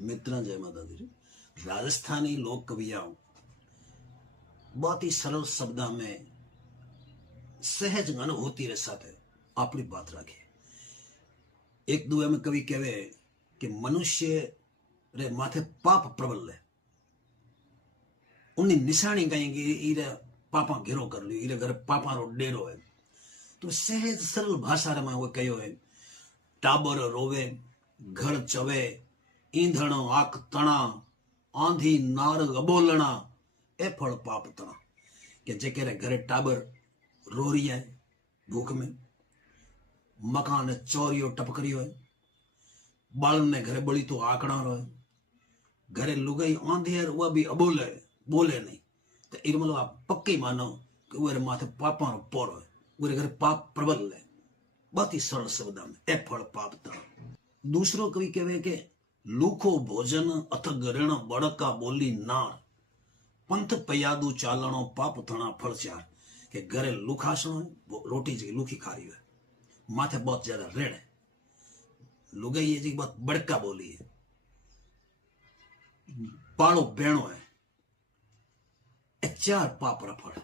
मित्र जय माता दी। राजस्थानी लोक कवियाओं बहुत ही सरल शब्द में सहज अनुभूति रे साथ अपनी बात रखे। एक दुए में कवि कहे कि मनुष्य रे माथे पाप प्रबल है, उन्नी निशानी कहेंगे इरे पापा घेरो कर लियो, इरे घर पापा रो डेरो है। तो सहज सरल भाषा रे में वो कहो है, टाबर रोवे घर चवे, ईंधण आक तना, आंधी नार अबोलना, ए फल पाप तना। के जेके रे घरे टाबर रो रही है भूख में, मकान चोरियो टपकरियो है, बाल ने घरे बड़ी तो आकड़ा रो है, घरे लुगाई आंधी है वह भी अबोले बोले नहीं। तो इरमलो आप पक्की मानो कि वो माथे पापा रो पोर है, वो घरे पाप प्रबल है। बहुत ही सरल शब्द में ए फल पाप तना। दूसरो कवि कहे के लूखो भोजन अथग ऋण बड़का बोली नार, पंथ पयादू चालणो पाप थणा फल चार। के घरे लुखासणो है, रोटी जी लूखी खा रही है, माथे बहुत ज्यादा ऋण है, लुगाई जी बहुत बड़का बोली है, पाड़ो बेणो है, चार पाप रा फल।